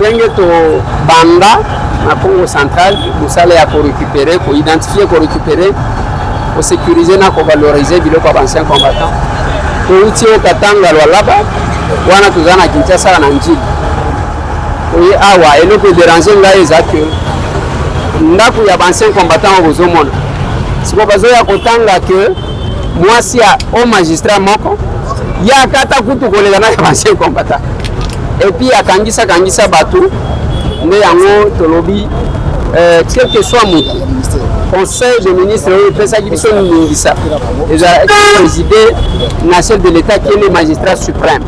ndenge to banda na Congo central musala ya ko récupérer, ko identifier, ko récupérer, ko sécuriser na ko valoriser biloko ya ancien combattant. To uti o Katanga lwalaba wana tozana Kinshasa na Njili. Oui, awa eloko déranger ngai eza que ndako ya ancien combattant bozomona. Siko bazoya kotanga que mwasi ya au magistrat moko ya kata kutu kolela na ancien combattant. Et puis akangisa batou nde yango tolobi quel que soit mon conseil de ministre pesa ki biso ngisa ezala présidé na chef de l'état qui est le magistrat suprême.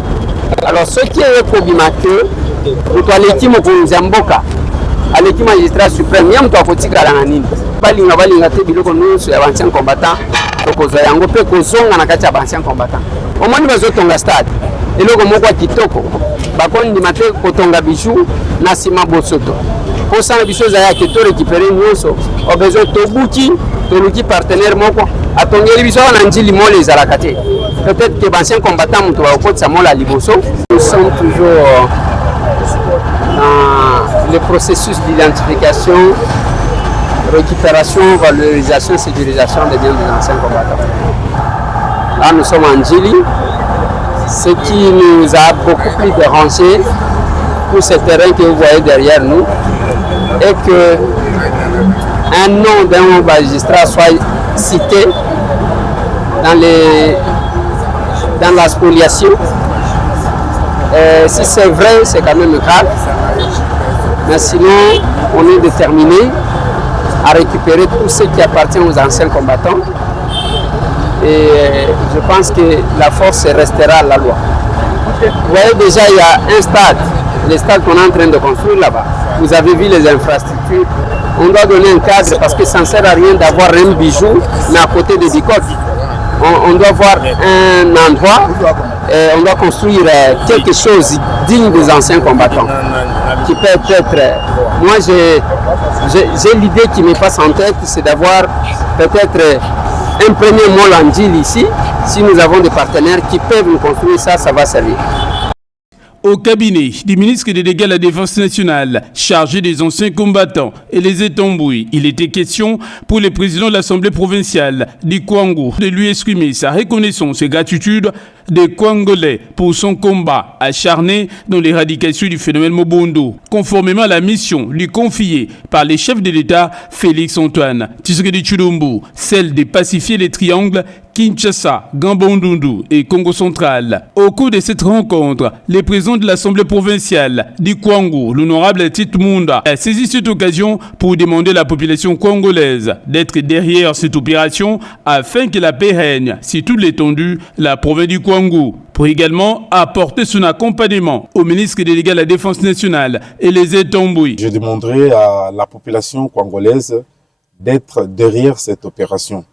Alors ce qui est kobima que to aleki mokonzi ya mboka aleki magistrat suprême ya mto akotikala na nini balinga te biloko nyonso ya ancien combattant tokozwa yango mpe kozonga na kati ya ancien combattant. Omoni bazotonga stade eloko moko ya kitoko bakondima te kotonga bijou na nsima bosoto posana biso ezala ke to récupérer nyonso au besoin toluki partenaire moko atongeli biso na Njili mole ezalaka te. Peut-être que ancien combattant moto bakokotisa mola liboso. Nous sommes toujours dans le processus d'identification, récupération, valorisation, sécurisation des biens des anciens combattants. Là nous sommes en Njili. Ce qui nous a beaucoup plus dérangé pour ce terrain que vous voyez derrière nous est que un nom d'un magistrat soit cité dans la spoliation. Si c'est vrai, c'est quand même grave. Mais sinon, on est déterminé à récupérer tout ce qui appartient aux anciens combattants. Et je pense que la force restera à la loi. Vous voyez déjà, il y a un stade, le stade qu'on est en train de construire là-bas. Vous avez vu les infrastructures. On doit donner un cadre parce que ça ne sert à rien d'avoir un bijou, mais à côté des bicotes. On doit avoir un endroit, on doit construire quelque chose digne des anciens combattants. Qui peut être... Moi, j'ai l'idée qui me passe en tête, c'est d'avoir peut-être un premier mot en Njili ici. Si nous avons des partenaires qui peuvent nous construire ça, ça va servir. Au cabinet du ministre délégué à la Défense nationale, chargé des anciens combattants et les étambouis, il était question pour le président de l'Assemblée provinciale du Kwango de lui exprimer sa reconnaissance et gratitude des Congolais pour son combat acharné dans l'éradication du phénomène Mobondo, conformément à la mission lui confiée par les chefs de l'État Félix Antoine Tshisekedi Tshilombo, celle de pacifier les triangles Kinshasa, Gambondundu et Congo central. Au cours de cette rencontre, le président de l'Assemblée provinciale du Kwango, l'honorable Tite Munda, a saisi cette occasion pour demander à la population congolaise d'être derrière cette opération afin que la paix règne sur toute l'étendue de la province du Kwango. Pour également apporter son accompagnement au ministre délégué à la Défense nationale et les étambouis. Je demanderai à la population congolaise d'être derrière cette opération.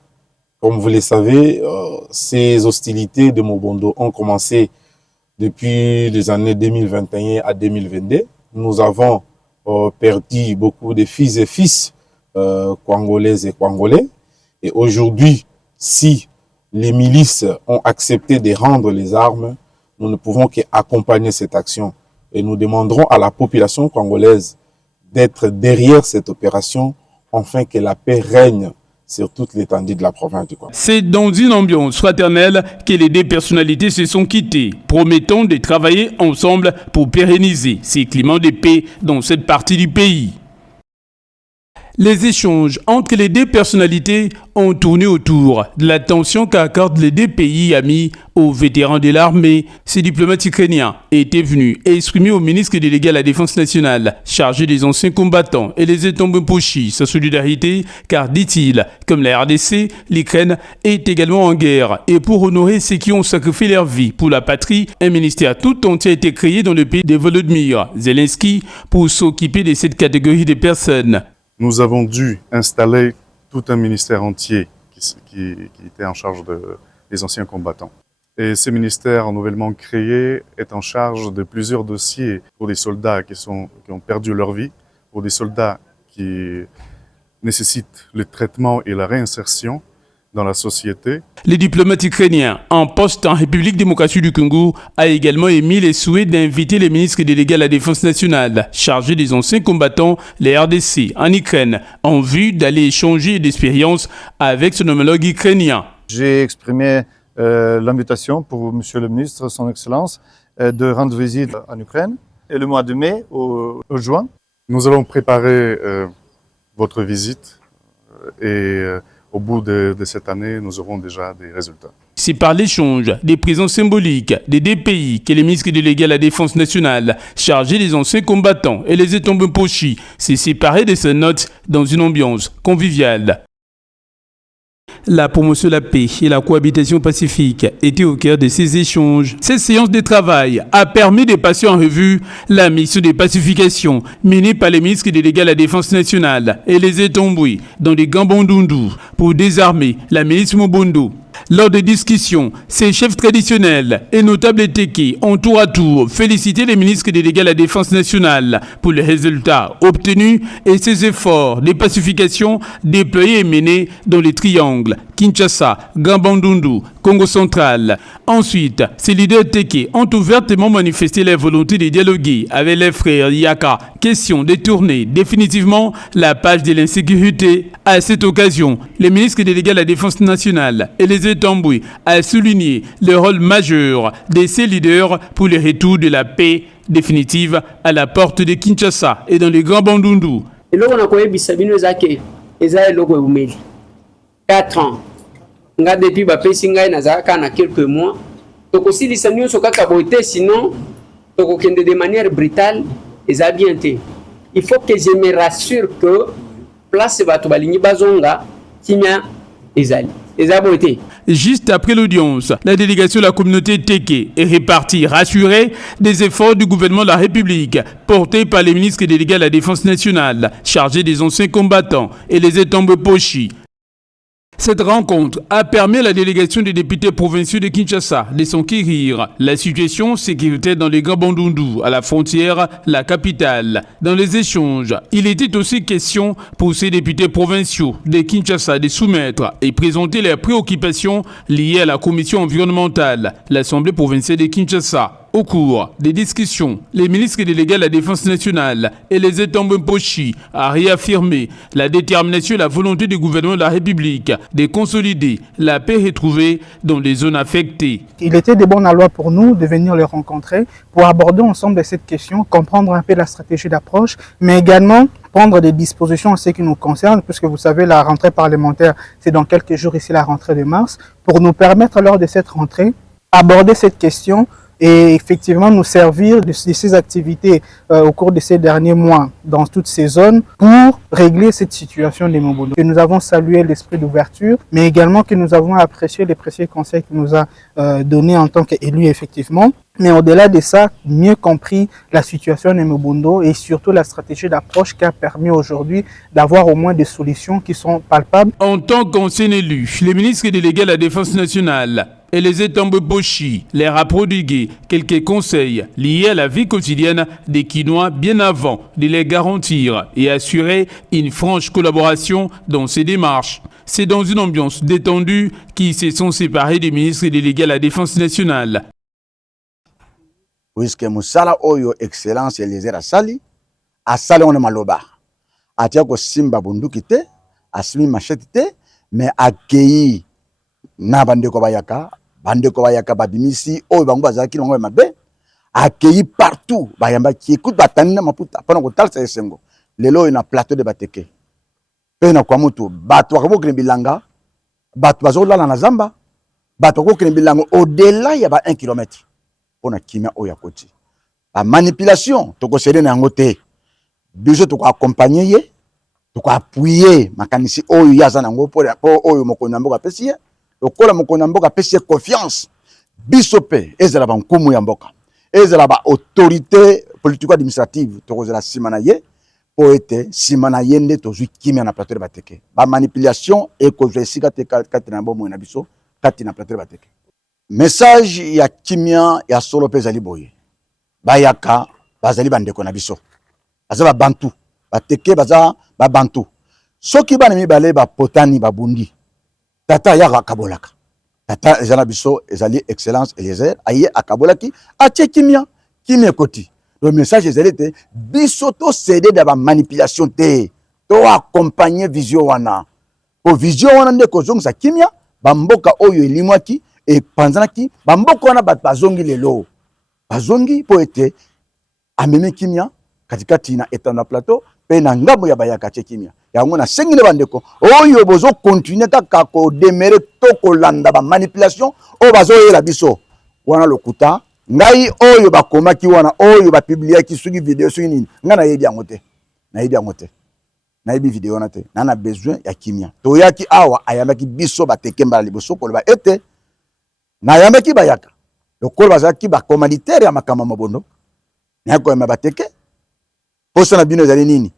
Comme vous le savez, ces hostilités de Mobondo ont commencé depuis les années 2021 à 2022. Nous avons perdu beaucoup de filles et fils congolaises et congolais. Et aujourd'hui, si les milices ont accepté de rendre les armes, nous ne pouvons qu'accompagner cette action. Et nous demanderons à la population congolaise d'être derrière cette opération afin que la paix règne sur toute l'étendue de la province du Congo. C'est dans une ambiance fraternelle que les deux personnalités se sont quittées, promettant de travailler ensemble pour pérenniser ces climats de paix dans cette partie du pays. Les échanges entre les deux personnalités ont tourné autour de l'attention qu'accordent les deux pays amis aux vétérans de l'armée. Ces diplomates ukrainiens étaient venus exprimer au ministre délégué à la Défense nationale, chargé des anciens combattants et les Etombe-Pochi, sa solidarité, car, dit-il, comme la RDC, l'Ukraine est également en guerre. Et pour honorer ceux qui ont sacrifié leur vie pour la patrie, un ministère tout entier a été créé dans le pays de Volodymyr Zelensky pour s'occuper de cette catégorie de personnes. Nous avons dû installer tout un ministère entier qui était en charge des anciens combattants. Et ce ministère nouvellement créé est en charge de plusieurs dossiers pour des soldats qui ont perdu leur vie, pour des soldats qui nécessitent le traitement et la réinsertion, dans la société. Le diplomate ukrainien en poste en République démocratique du Congo a également émis les souhaits d'inviter les ministres délégués à la défense nationale chargés des anciens combattants, les RDC, en Ukraine, en vue d'aller échanger d'expériences avec son homologue ukrainien. J'ai exprimé l'invitation pour Monsieur le ministre, Son Excellence, de rendre visite en Ukraine et le mois de mai au juin. Nous allons préparer votre visite et au bout de cette année, nous aurons déjà des résultats. C'est par l'échange des présences symboliques des deux pays que les ministres délégués à la défense nationale, chargés des anciens combattants et les Etombe-Pochi, s'est séparé de ces notes dans une ambiance conviviale. La promotion de la paix et la cohabitation pacifique étaient au cœur de ces échanges. Cette séance de travail a permis de passer en revue la mission de pacification menée par les ministres délégués à la défense nationale et les Etombwe dans les Gambondundu pour désarmer la milice Mobondo. Lors des discussions, ces chefs traditionnels et notables Teke ont tour à tour félicité les ministres délégués à la défense nationale pour les résultats obtenus et ces efforts de pacification déployés et menés dans les triangles Kinshasa, Gambondundu, Congo central. Ensuite, ces leaders Teke ont ouvertement manifesté leur volonté de dialoguer avec les frères Yaka. Question de tourner définitivement la page de l'insécurité. À cette occasion, les ministres délégués à la défense nationale et les Etombwe a souligné le rôle majeur de ces leaders pour le retour de la paix définitive à la porte de Kinshasa et dans les Grands Bandundu. 4 ans. Nga depuis bapesi ngai nazaka na quelques mois. Tokosilisa nyonso kaka boite sinon tokokende de manière brutale eza bien te. Il faut que je me rassure que place bato balingi bazonga kimia ezali. Juste après l'audience, la délégation de la communauté Teke est repartie rassurée des efforts du gouvernement de la République portés par les ministres délégués à la défense nationale, chargés des anciens combattants et les Etombe-Pochi. Cette rencontre a permis à la délégation des députés provinciaux de Kinshasa de s'enquérir la situation sécuritaire dans les Grands Bandundu, à la frontière, la capitale. Dans les échanges, il était aussi question pour ces députés provinciaux de Kinshasa de soumettre et présenter leurs préoccupations liées à la commission environnementale, l'Assemblée provinciale de Kinshasa. Au cours des discussions, les ministres délégués à la défense nationale et les Etombe-Pochi a réaffirmé la détermination et la volonté du gouvernement de la République de consolider la paix retrouvée dans les zones affectées. Il était de bon aloi pour nous de venir les rencontrer pour aborder ensemble cette question, comprendre un peu la stratégie d'approche, mais également prendre des dispositions en ce qui nous concerne, puisque vous savez, la rentrée parlementaire, c'est dans quelques jours ici la rentrée de mars, pour nous permettre lors de cette rentrée, aborder cette question et effectivement nous servir de ces activités au cours de ces derniers mois dans toutes ces zones pour régler cette situation des Mobondo. Que nous avons salué l'esprit d'ouverture, mais également que nous avons apprécié les précieux conseils qu'il nous a donnés en tant qu'élus effectivement. Mais au-delà de ça, mieux compris la situation des Mobondo et surtout la stratégie d'approche qui a permis aujourd'hui d'avoir au moins des solutions qui sont palpables. En tant qu'ancien élu, les ministres délégués à la défense nationale et les Etombe-Pochi leur a prodigué quelques conseils liés à la vie quotidienne des Kinois bien avant de les garantir et assurer une franche collaboration dans ces démarches. C'est dans une ambiance détendue qu'ils se sont séparés des ministres délégués à la défense nationale. Puisque musala oyo excellence Eliezer asali on maloba atia ko simba bunduki te asimi machete te mais accueilli na bandeko bayaka babimisi oyo bango bazaki bango mabe accueilli partout bayamba ki écoute batanina maputa pendant ko talsa esengo lelo na plateau de Bateke pe na kwa mutu bato bakobokene bilanga bato bazolala na zamba bato bakobokene bilanga au-delà ya ba 1 km. On a kimia oya koti. La manipulation, toko sede na ngote. Biso toko accompagner ye, toko appuyer makanisi oyo yaza na ngo po oyo mokona mboka pesi ye. Lokola mokona mboka pesi ye confiance. Biso pe ezala ba nkumu ya mboka. Ezala ba autorité politico administrative toko zela simana ye po ete simana yende tozui kimia na plateau de Bateke. Ba manipulation e ko jesika te katina bomo na biso katina plateau de Bateke. Message ya kimia ya solo pezali boye. Bayaka bazali bandeko na biso. Baza ba bantu, Bateke baza ba bantu. Soki bana mibale ba potani ba bundi. tata ya akabolaka tata ezana biso ezali excellence Eliezer aye akabolaki atie kimia ekoti. Le message ezali te biso to céder dans la manipulation te to accompagner vision wana po vision wana nde kozongisa kimia bamboka oyo elimwaki epanzanaki bamboka wana bato bazongi lelo bazongi po ete amemi kimia katikati na etanda plateau pe na ngambo ya bayaka tie kimia yango na sengine bandeko oyo bozo continuer kaka ko demere to kolanda ba manipulation o bazo yela biso wana lokuta ngai oyo bakomaki wana oyo bapubliaki suki video suki nini nga nayebi yango te nayebi video wana te na besoin ya kimia toyaki awa ayambaki biso batekembala liboso koloba ete nayambaki bayaka lokolo bazalaki bacommanditaire ya makambo mabondo nakoyamba bateke posa na bino ezali nini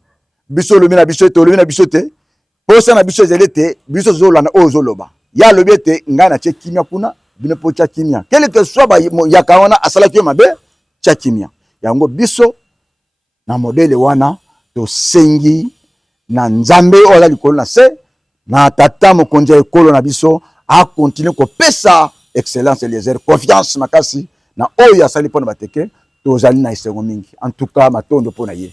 biso lobi na biso te olobi na biso te posa na biso ezali te biso zolanda oyo ozoloba ya lobi ete ngai na tie kimia kuna bino po tia kimia quel que soit yaka wana asalaki yo mabe tia kimia yango biso na modele wana tosengi na nzambe oyo aza likolo na se na tata mokonzi ya ekolo na biso akontinue kopesa excellence Eliezer confiance makasi na oyo asali mpona bateke tozali na esengo mingi en tout cas matondo mpona ye.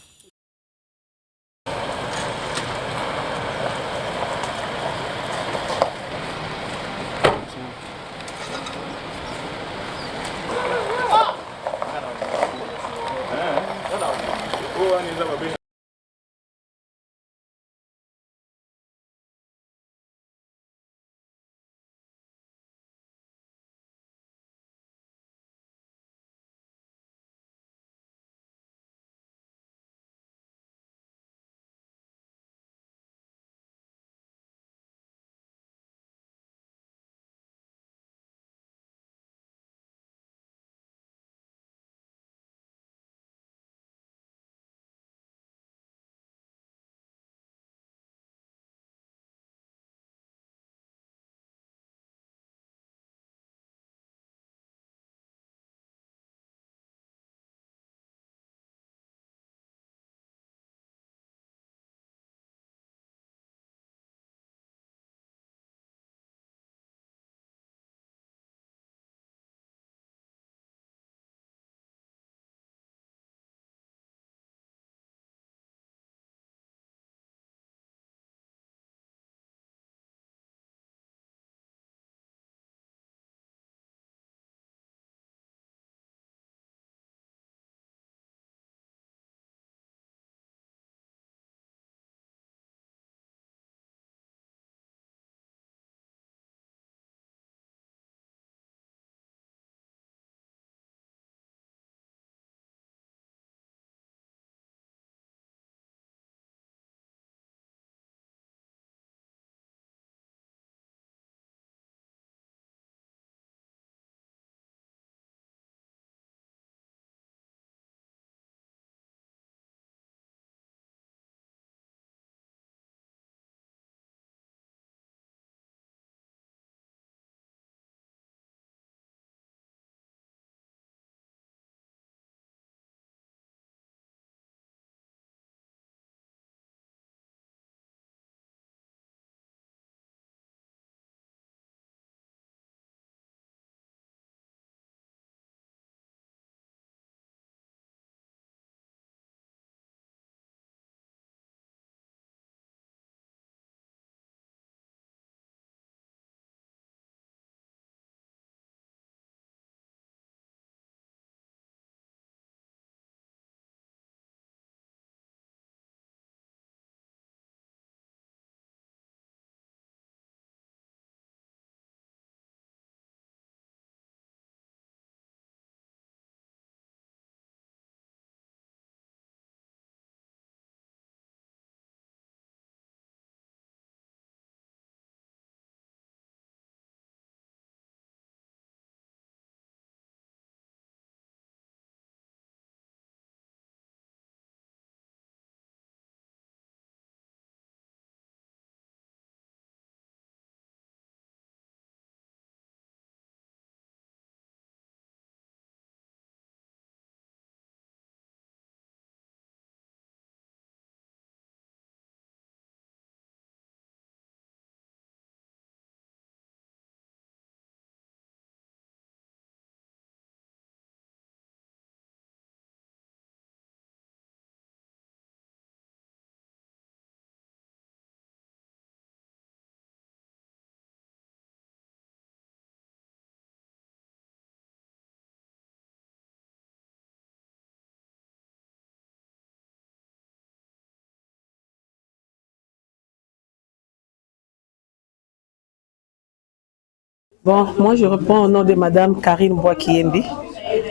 Bon, moi je réponds au nom de Madame Karine Boakiendi.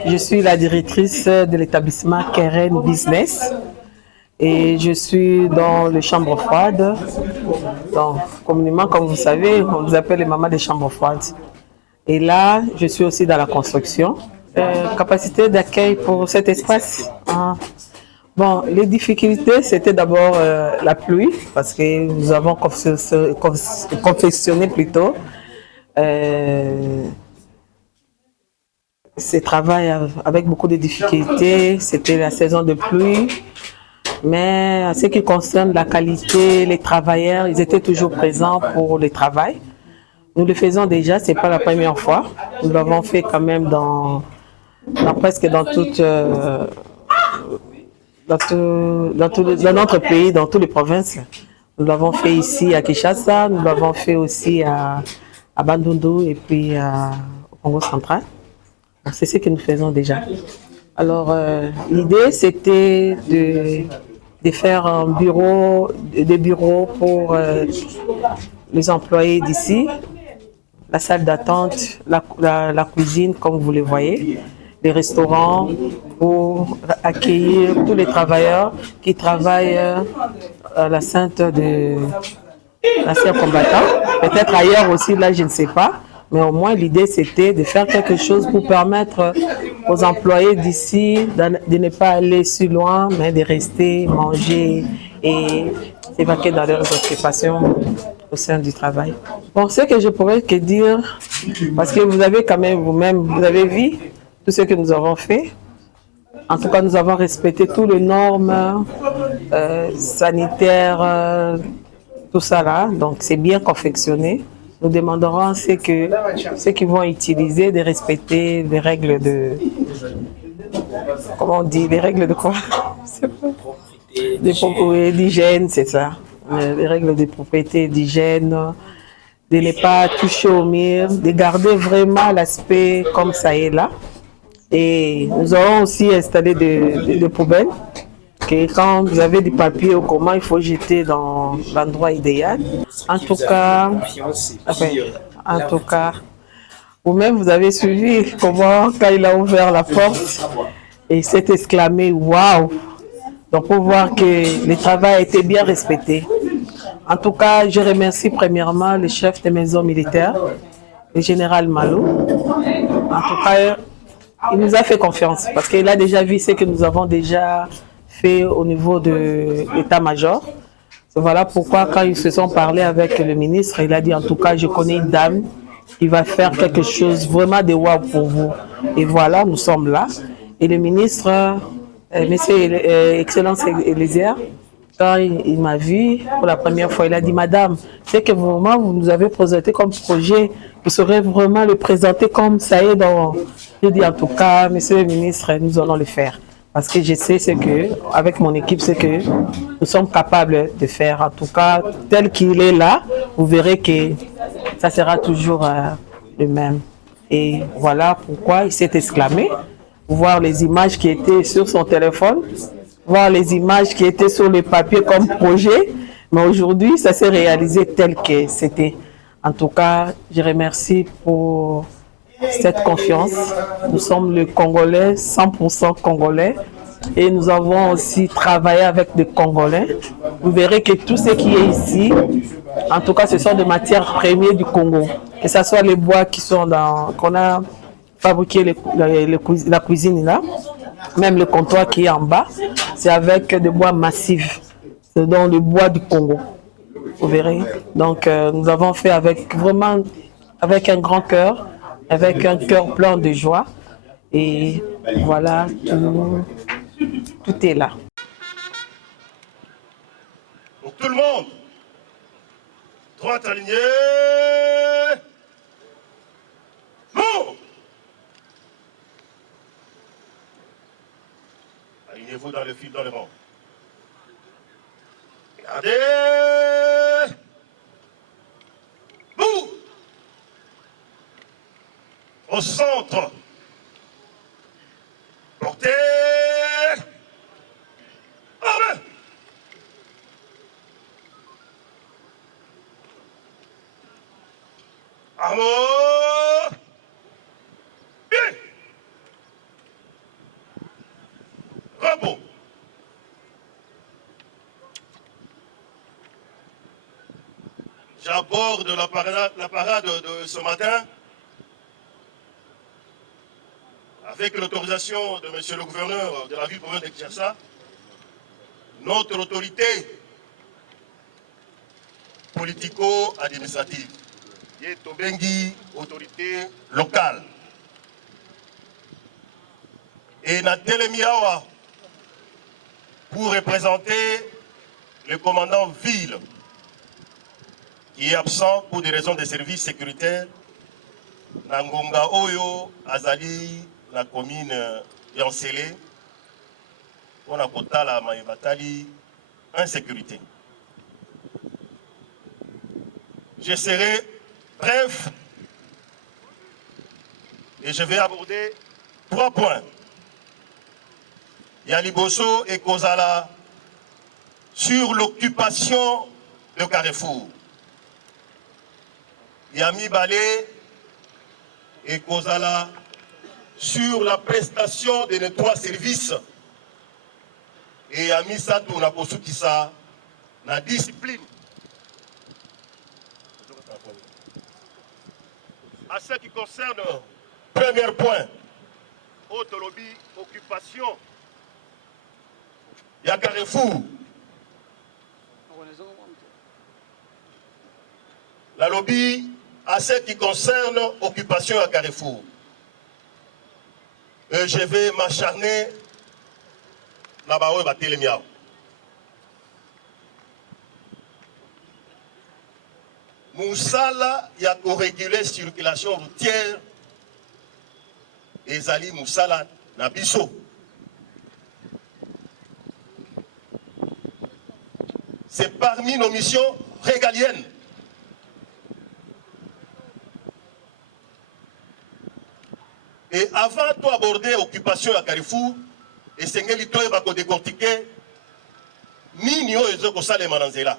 Je suis la directrice de l'établissement Keren Business et je suis dans les chambres froides. Donc, communément, comme vous savez, on vous appelle les mamans des chambres froides. Et là, je suis aussi dans la construction. Capacité d'accueil pour cet espace. Hein. Bon, les difficultés, c'était d'abord la pluie, parce que nous avons confectionné plutôt ces travail avec beaucoup de difficultés. C'était la saison de pluie. Mais en ce qui concerne la qualité, les travailleurs, ils étaient toujours présents pour le travail. Nous le faisons déjà, c'est pas la première fois. Nous l'avons fait quand même presque dans toute, dans notre pays, dans toutes les provinces. Nous l'avons fait ici à Kinshasa, nous l'avons fait aussi à Bandundu et puis au Congo central. C'est ce que nous faisons déjà. Alors, l'idée, c'était de faire des bureaux pour les employés d'ici, la salle d'attente, la cuisine, comme vous le voyez, les restaurants pour accueillir tous les travailleurs qui travaillent à la Sainte de l'ancien combattant. Peut-être ailleurs aussi, là, je ne sais pas. Mais au moins, l'idée, c'était de faire quelque chose pour permettre aux employés d'ici de ne pas aller si loin, mais de rester, manger et s'évacuer dans leurs occupations au sein du travail. Bon, ce que je pourrais que dire, parce que vous avez quand même vous-même, vous avez vu tout ce que nous avons fait. En tout cas, nous avons respecté toutes les normes sanitaires, tout ça là. Donc, c'est bien confectionné. Nous demanderons à ceux qui vont utiliser de respecter les règles de... Comment on dit? Les règles de quoi? D'hygiène, c'est ça. Les règles de propriété, d'hygiène, de ne pas toucher au mur, de garder vraiment l'aspect comme ça est là. Et nous avons aussi installé des poubelles. Que quand vous avez du papier ou comment, il faut jeter dans l'endroit idéal. En tout cas, vous-même, vous avez suivi comment, quand il a ouvert la porte, et s'est exclamé « Waouh !» Donc, pour voir que le travail a été bien respecté. En tout cas, je remercie premièrement le chef de maison militaire, le général Malo. En tout cas, il nous a fait confiance parce qu'il a déjà vu ce que nous avons déjà fait au niveau de l'état-major. Voilà pourquoi quand ils se sont parlé avec le ministre, il a dit en tout cas je connais une dame qui va faire quelque chose vraiment de wow pour vous. Et voilà, nous sommes là. Et le ministre, monsieur Excellence Elésière, quand il m'a vu pour la première fois, il a dit madame, c'est que vraiment vous nous avez présenté comme projet, vous saurez vraiment le présenter comme ça est dans... J'ai dit en tout cas, monsieur le ministre, nous allons le faire. Parce que je sais ce que, avec mon équipe, c'est que nous sommes capables de faire. En tout cas, tel qu'il est là, vous verrez que ça sera toujours le même. Et voilà pourquoi il s'est exclamé. Voir les images qui étaient sur son téléphone, voir les images qui étaient sur le papier comme projet. Mais aujourd'hui, ça s'est réalisé tel que c'était. En tout cas, je remercie pour cette confiance. Nous sommes le Congolais, 100% Congolais. Et nous avons aussi travaillé avec des Congolais. Vous verrez que tout ce qui est ici, en tout cas, ce sont des matières premières du Congo. Que ce soit les bois qui sont qu'on a fabriqué la cuisine là, même le comptoir qui est en bas, c'est avec des bois massifs. C'est donc le bois du Congo. Vous verrez. Donc, nous avons fait avec vraiment avec un grand cœur, avec un cœur plein de joie. Et voilà, tout est là. Pour tout le monde, droite alignée, non. Alignez-vous dans le fil, dans le rang. Regardez. Bout. Au centre. Portez. Armée. Armée. Campo. J'aborde la parade de ce matin avec l'autorisation de monsieur le gouverneur de la ville-province de Kinshasa, notre autorité politico-administrative, Tobengi, autorité locale. Et Natelemi Awa pour représenter le commandant ville qui est absent pour des raisons de services sécuritaires. Nangonga Oyo Azali, la commune Yansele, on a quota la Maïbatali, insécurité. Je serai bref et je vais aborder 3 points. Yaliboso et Kozala sur l'occupation de Carrefour. Yami Balé et Kozala sur la prestation de nos 3 services. Et Yami Satou na Kosukisa la discipline. À ce qui concerne le premier point, haute lobby, occupation, il y a Carrefour. La lobby, à ce qui concerne occupation à Carrefour, je vais m'acharner là-bas où il va télémiao. Moussala, il y a pour réguler la circulation routière et Zali Moussala Nabiso. C'est parmi nos missions régaliennes. Et avant de aborder l'occupation à Carrefour, et Sengeli Toye va décortiquer Nini Oezoko Sale Mananzela.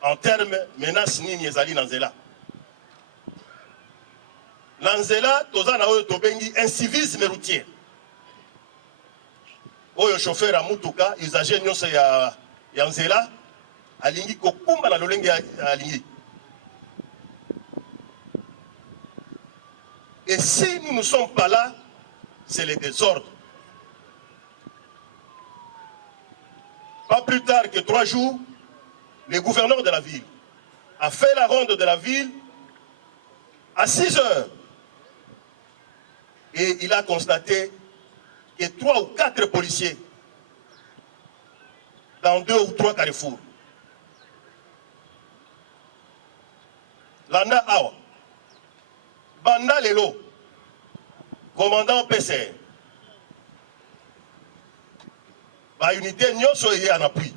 En termes menace Nini Ezali Nanzela. Nanzela, Tozana Oyo Tobengi, incivisme routier. Oyo chauffeur à Mutuka, usager nyonso ya Nzela, alingi kokumba na lolenge alingi. Et si nous ne sommes pas là, c'est le désordre. Pas plus tard que 3 jours, le gouverneur de la ville a fait la ronde de la ville à 6 heures. Et il a constaté que 3 ou 4 policiers dans 2 ou 3 carrefours. Landa Awa. Banda Lelo, commandant PCR, la unité Nyoso est en appui.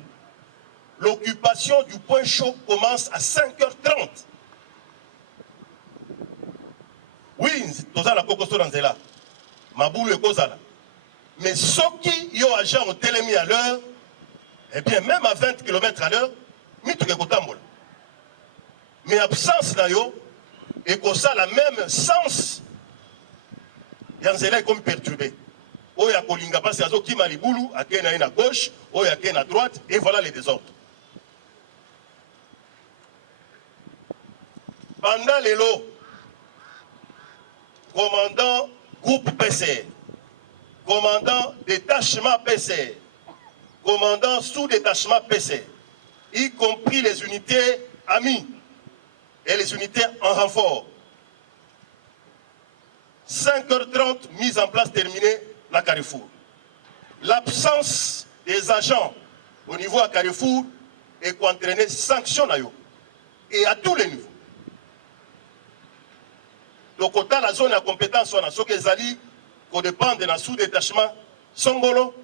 L'occupation du point chaud commence à 5h30. Oui, Tozala la Kokoso Nanzela, Maboulou et Kozala. Mais ceux qui ont agent au télémi à l'heure, eh bien, même à 20 km à l'heure, mais absence d'ailleurs, et que ça la même sens, Yanzela est comme perturbé. Oya Kolinga passe à Zoki Maliboulou, à Kenaïn à gauche, Oya Ken à droite, et voilà les désordres. Pendant les lots, commandant groupe PC, commandant détachement PC, commandant sous-détachement PC, y compris les unités amies et les unités en renfort. 5h30, mise en place terminée, la Carrefour. L'absence des agents au niveau à Carrefour est qu'entraîner sanction et à tous les niveaux. Donc, autant la zone à compétence, on a ce que Zali, qu'on dépend de la sous-détachement, Songolo,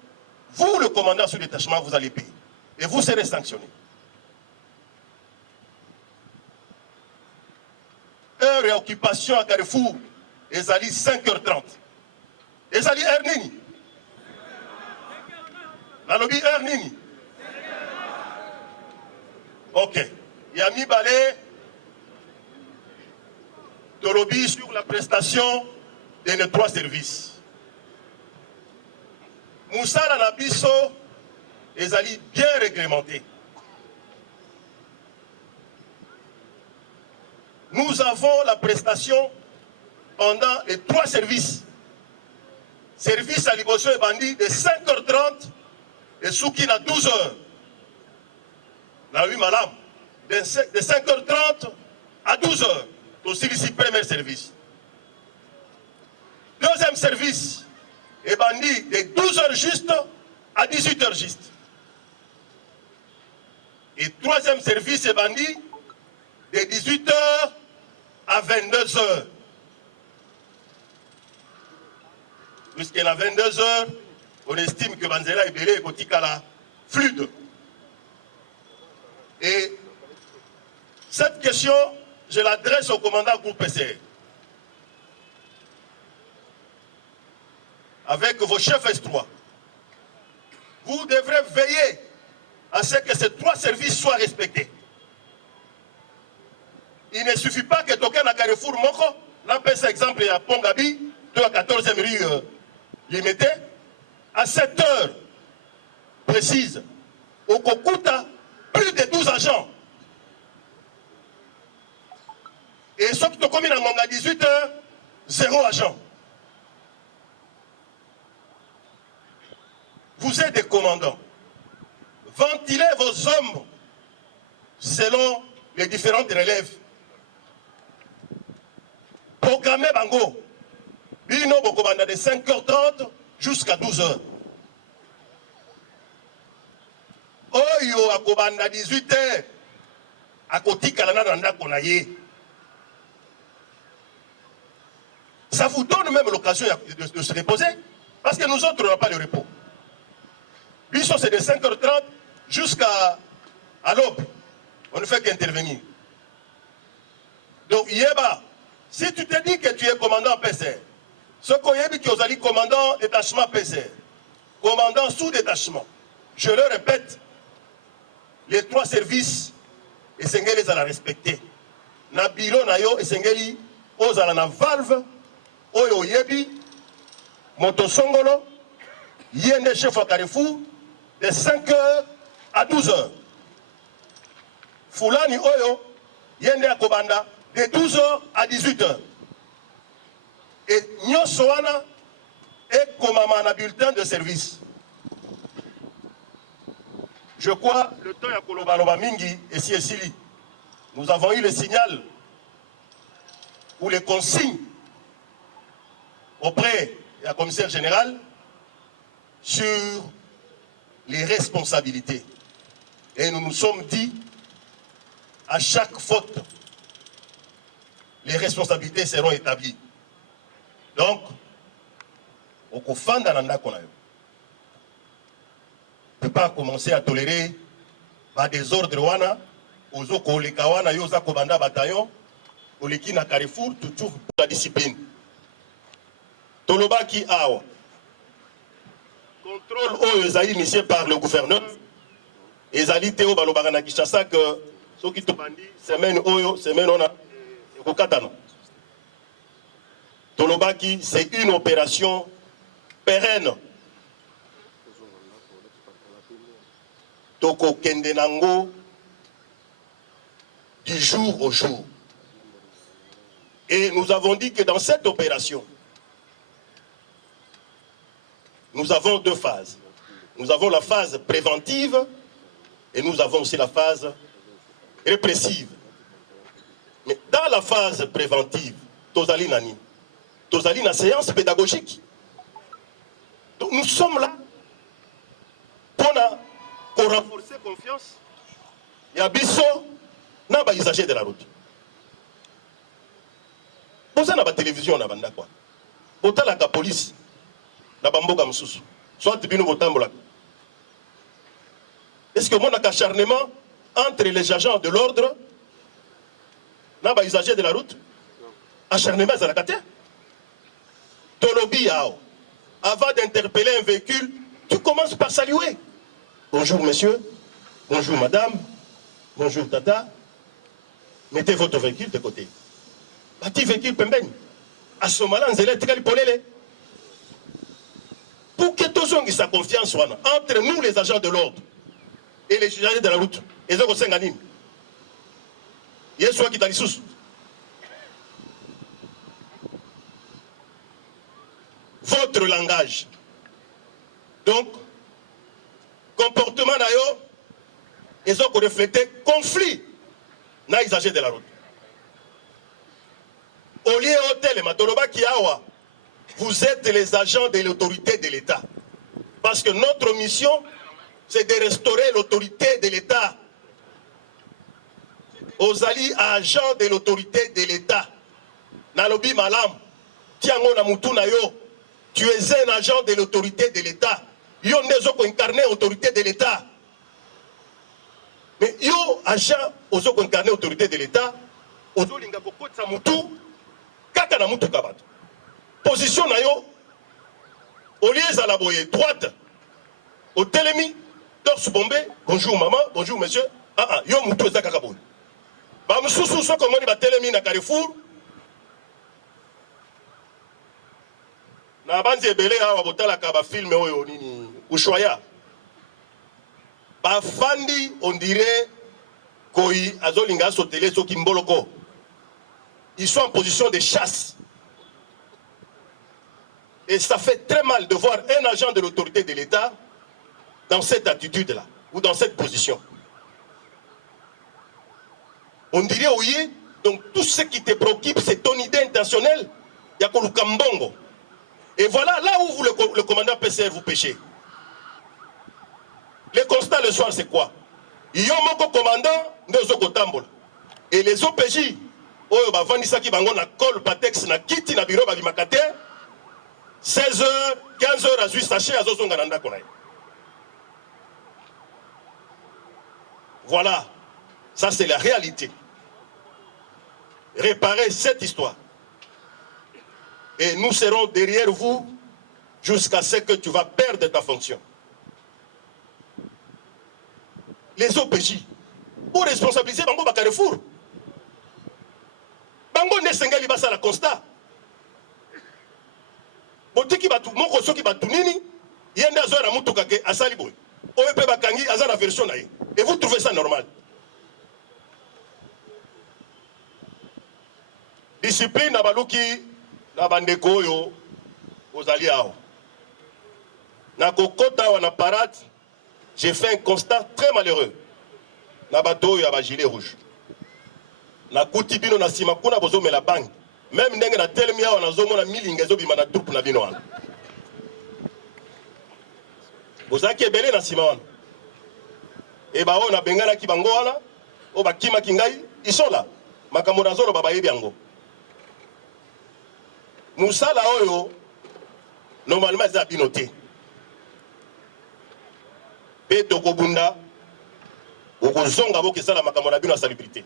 vous, le commandant sous-détachement, vous allez payer. Et vous serez sanctionné. Heure et occupation à Carrefour, et Zali 5h30. Et Zali Ernini. La lobby Ernini. Ok. Yami Balé. De lobby sur la prestation de nos 3 services. Moussala Nabiso ezali bien réglementé. Nous avons la prestation pendant les 3 services. Service à Liboso et Bandi de 5h30 et Soukine à 12h. La 8 Malam, de 5h30 à 12h. Aussi ici, premier service. Deuxième service, et Bandi de 12h juste à 18h juste. Et troisième service, et Bandi de 18h à 22h. Puisqu'il a 22h, on estime que Banzela est belé et Kotikala fluide. Et cette question, je l'adresse au commandant groupe PCR. Avec vos chefs S3, vous devrez veiller à ce que ces 3 services soient respectés. Il ne suffit pas que token à Carrefour Moko, là, par exemple, à Pongabi, de la 14e rue Limité, à 7 heures précises, au Kokuta, plus de 12 agents. Et sauf que comme il a 18 heures, 0 agent. Vous êtes des commandants. Ventilez vos hommes selon les différentes relèves. Programmez Bango. Bino Bokomanda de 5h30 jusqu'à 12h. Oyo Akobanda 18h. À côté Kalananda Konaye. Ça vous donne même l'occasion de se reposer. Parce que nous autres, on n'a pas de repos. Bisso, c'est de 5h30 jusqu'à l'aube. On ne fait qu'intervenir. Donc, Yeba, si tu te dis que tu es commandant PCR, ce qu'on y a dit que vous allez commandant détachement PCR, commandant sous-détachement, je le répète, les 3 services, et Sengeli à la respecter. Na bilo na yo, et Sengeli, ozala na valve, oyo yebi, motosongolo, yende chef à Carrefour, de 5h à 12h. Fulani oyo, yende à Kobanda, de 12h à 18h. Et Nyosoana est comme un bulletin de service. Je crois, le temps à Kolobaloba Mingi et Siesili, nous avons eu le signal ou les consignes auprès de la commissaire générale sur les responsabilités. Et nous nous sommes dit, à chaque faute, les responsabilités seront établies. Donc, au Kofanda Nanda Konayo, ne peut pas commencer à tolérer des ordres wana, aux oko les kawana, yosa kobanda bataillon, au leki na Carrefour, toujours pour la discipline. Toloba ki awa. Contrôle au ezali initié par le gouverneur. Ezali Théo Balobara na Kinshasa que ceux qui te bandi, semaine oyo, semaine on a kokatana. Tolobaki, c'est une opération pérenne. Toko Kendenango du jour au jour. Et nous avons dit que dans cette opération, nous avons 2 phases. Nous avons la phase préventive et nous avons aussi la phase répressive. Mais dans la phase préventive, Tozali Nani, Tozali na séance pédagogique. Donc nous sommes là pour renforcer confiance. Il y a Bisso, n'a pas usagé de la route. Pour ça, on a la télévision, on a banda quoi. Autant la police, la bamboka msusu. Soit bino votambola. Est-ce que mon acharnement entre les agents de l'ordre n'a pas usagé de la route? Acharnement, c'est la carte. Tolobi Yao, avant d'interpeller un véhicule, tu commences par saluer. Bonjour monsieur, bonjour madame, bonjour tata. Mettez votre véhicule de côté. Bâti véhicule pembeni. à ce moment-là, Nzela Tikali Polele. Pour que tous gens qui sa confiance entre nous, les agents de l'ordre, et les usagers de la route, et les autres animent. Il y a soit qui t'a dit sous. Votre langage. Donc, comportement d'ailleurs, ils ont reflété conflit dans les usagers de la route. Au lieu hôtel, Matoloba Kiawa, vous êtes les agents de l'autorité de l'État. Parce que notre mission, c'est de restaurer l'autorité de l'État. Aux alliés agents de l'autorité de l'État. Nalobi Malam, Tiango Namutu Nayo, tu es un agent de l'autorité de l'État. Yo n'ezoko incarné l'autorité de l'État. Mais yo agent ozoko incarné l'autorité de l'État, ozo linga kokotsa mutu, kaka na mutu kabato. Position na yo, au lieu à la boye droite, au télémi, torse bombé, bonjour maman, bonjour monsieur, yo mutu eza kaka boye. Ba mususu so komoni ba télémi na Carrefour, na banzi ebele awa botalaka ba film oyo nini Ushuaïa. Ba fandi on dirait koi azolinga sotele so kimboloko. Ils sont en position de chasse. Et ça fait très mal de voir un agent de l'autorité de l'État dans cette attitude-là, ou dans cette position. On dirait, oui, donc tout ce qui te préoccupe, c'est ton idée intentionnelle, Yakolu Kambongo. Et voilà, là où vous, le commandant PCR, vous pêchez. Le constat le soir, c'est quoi? Yomoko commandant, Nezoko Tambola. Et les OPJ, Oyo Bavandisaki Bango na Kol Patex na Kiti na Biro Babimakate, 16h, 15h à Zui Saché à Zozongananda Konaï. Voilà, ça c'est la réalité. Réparez cette histoire. Et nous serons derrière vous jusqu'à ce que tu vas perdre ta fonction. Les OPJ, pour responsabiliser Bango Bakarefour, Bango Nesengali Basa la constat. Botiki batu moko soki batu nini yenda zo na mutuka ke asali boy. Oyo pe bakangi azana version na ye. Et vous trouvez ça normal? Discipline na baluki na bandeko oyo ozali awo. Na kokota wa na parade, j'ai fait un constat très malheureux. Na bato oyo ya ba gilet rouge. Na kutibino na sima kuna bozo mela bangi. Même ndenge na telemi awa nazomona milinga ezobima na troupe na bino wana. Bozaki ebele na sima wana. Et ba oyo na bengana ki bango wana, o bakima ki ngai, ils sont là. Makambo na zolo baba yebi yango. Musala oyo normalement eza bino te. Pe tokobunda okozonga bokesala makambo na bino ya salubrité.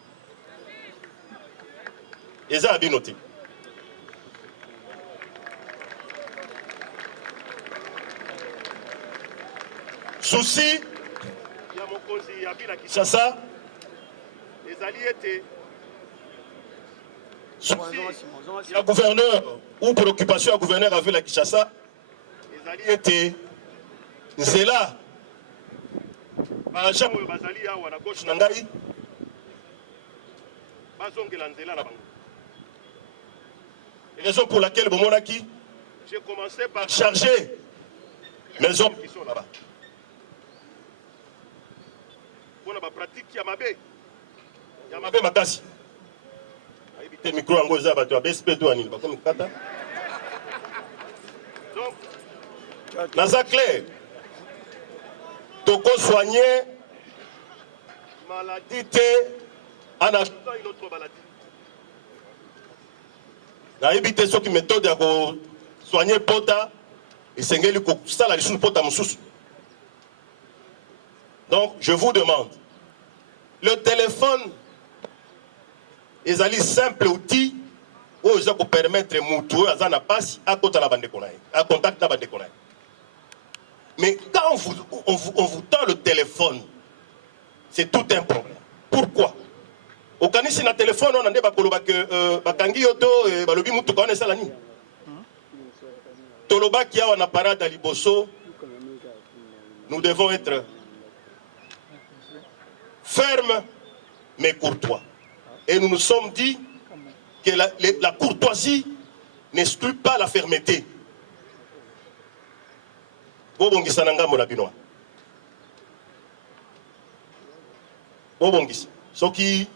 Eza bino te. Souci ya mokonzi ya bila Kinshasa ezali ete souci ya gouverneur ou préoccupation ya gouverneur à ville ya Kinshasa ezali ete nzela baagent oyo bazali awa na gauche na ngai bazongela nzela na bango. Raison pour laquelle bomonaki j'ai commencé par charger mes hommes qui sont là-bas. On a ma pratique Yamabe Makasi. Éviter le micro en gros, ça va tu as BSP toi ni pas comme kata. Donc, Naza clair. Toko soigner maladie en ajoutant une autre maladie. Na éviter ceux qui méthode à soigner pota et sengeli ko sala lisunu pota mususu. Donc, je vous demande, le téléphone est un simple outil où il peut permettre à la passe à côté de la bande à contact la bande. Mais quand on vous tend le téléphone, c'est tout un problème. Pourquoi? Au Canada, si le téléphone, on a dit que Bakangi Yoto et Balobi Moutou, on est salani. Toloba qui a en parade à Liboso, nous devons être fermes mais courtois. Et nous nous sommes dit que la courtoisie n'exclut pas la fermeté. Bobongisa nanga mona binoa. Bobongisa. Soki